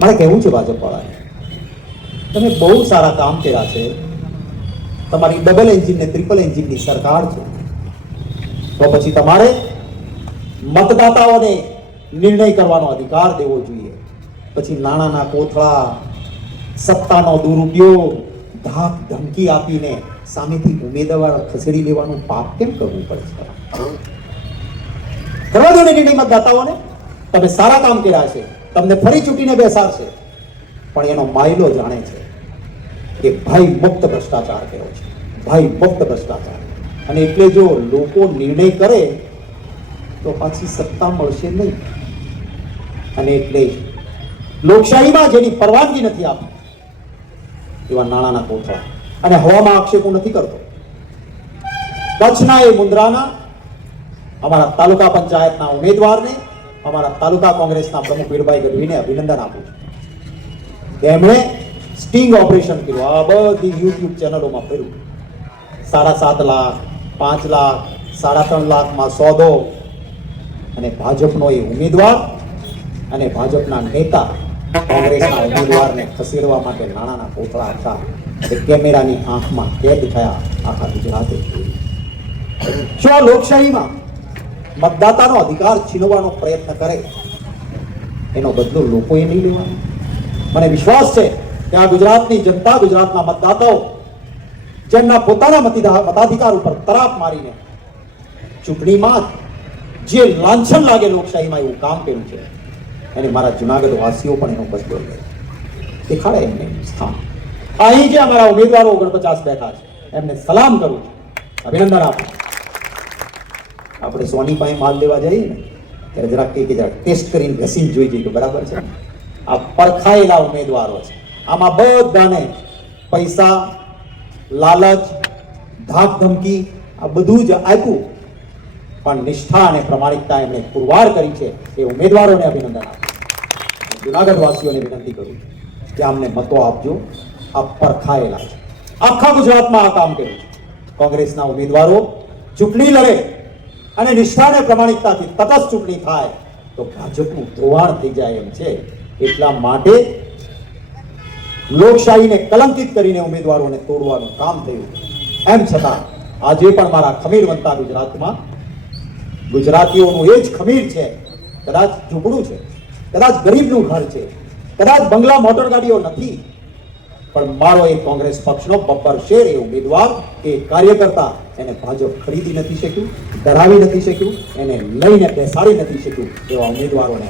મારે કહેવું છે ભાજપવાળાને તમે બહુ સારા કામ કર્યા છે. તમારી ડબલ એન્જિન ને ટ્રિપલ એન્જિનની સરકાર છે. તો પછી તમારે મતદાતાઓને નિર્ણય કરવાનો અધિકાર દેવો જોઈએ. પછી નાણાંના કોથળા, સત્તાનો દુરુપયોગ, ધાક ધમકી આપીને સામેથી ઉમેદવાર ખસેડી લેવાનું પાપ કેમ કરવું પડે છે? કરવા દો ને નિર્ણય મતદાતાઓને. તમે સારા કામ કર્યા છે. તમને ફરી ચૂંટીને બેસાડશે. પણ એનો માયલો જાણે છે કે ભાઈ મુક્ત ભ્રષ્ટાચાર કેવો છે. ભાઈ મુક્ત ભ્રષ્ટાચાર. અને એટલે જો લોકો નિર્ણય કરે, તો પાછી સત્તા મળશે નહીં. અને એટલે લોકશાહીમાં જેની પરવાનગી નથી આપી એવા નાણાંના કોથળા અને હવામાં આક્ષેપો નથી કરતો. કચ્છના એ મુન્દ્રાના અમારા તાલુકા પંચાયતના ઉમેદવારને અમારા તાલુકા કોંગ્રેસના પ્રમુખ વીરભાઈ ગઢવીને અભિનંદન આપું છું. એમણે સ્ટિંગ ઓપરેશન કર્યું, આ બધી યુટ્યુબ ચેનલોમાં ફેર્યું સાડા સાત લાખ, પાંચ લાખ, સાડા ત્રણ લાખમાં સોદો. અને ભાજપનો એ ઉમેદવાર અને ભાજપના નેતા કોંગ્રેસના ઉમેદવારને ખસેડવા માટે નાણાંના કોથળા હતા. એ કેમેરાની આંખમાં કેદ થયા આખા ગુજરાતે. શું આ લોકશાહીમાં? મતદાતાનો અધિકાર છીનવાનો પ્રયત્ન કરે. એનો બદલો લોકોએ નહીં લેવાનો. મને વિશ્વાસ છે કે આ ગુજરાતની જનતા, ગુજરાતના મતદાતાઓ જેમના પોતાના મતાધિકાર ઉપર તરાપ મારીને ચૂંટણીમાં જે લાંછન લાગે લોકશાહીમાં એવું કામ કર્યું છે અને મારા જુનાગઢ વાસીઓ પણ એનો બદલો લે. દેખાડે એમને સ્થાન. અહીં જે અમારા ઉમેદવારો ઓગણપચાસ બેઠા છે, એમને સલામ કરું છું. અભિનંદન આપું આપણે સોની પાસે માલ લેવા જઈએ ને, ત્યારે જરાક કે જરાક ટેસ્ટ કરીને ઘસીને જોઈ જઈએ કે બરાબર છે. આ પરખાયેલા ઉમેદવારો છે. આમાં બધાને પૈસા, લાલચ ધાક ધમકી આ બધું જ આપ્યું. પણ નિષ્ઠા અને પ્રમાણિકતા એમણે પુરવાર કરી છે. એ ઉમેદવારોને અભિનંદન આપું જુનાગઢ વાસીઓને વિનંતી કરું છું કે અમને મતો આપજો. આ પરખાયેલા છે. આખા ગુજરાતમાં આ કામ કર્યું છે. કોંગ્રેસના ઉમેદવારો ચૂંટણી લડે. અને નિષ્ઠા અને પ્રમાણિકતાથી તટસ્થ ચૂંટણી થાય, તો ભાજપનું ધોવાણ થઈ જાય એમ છે. એટલા માટે લોકશાહીને કલંકિત કરીને ઉમેદવારોને તોડવાનું કામ થયું. એમ છતાં, આજે પણ મારા ખમીર બનતા ગુજરાતમાં. ગુજરાતીઓનું એ જ ખમીર છે. કદાચ ઝૂંપડું છે. કદાચ ગરીબનું ઘર છે. કદાચ બંગલા, મોટર ગાડીઓ નથી. પણ મારો એ કોંગ્રેસ પક્ષનો બબ્બર શેર એ ઉમેદવાર, એ કાર્યકર્તા, એને ભાજપ ખરીદી નથી શક્યું, ડરાવી નથી શક્યું, એને લઈને બેસાડી નથી શક્યું એવા ઉમેદવારોને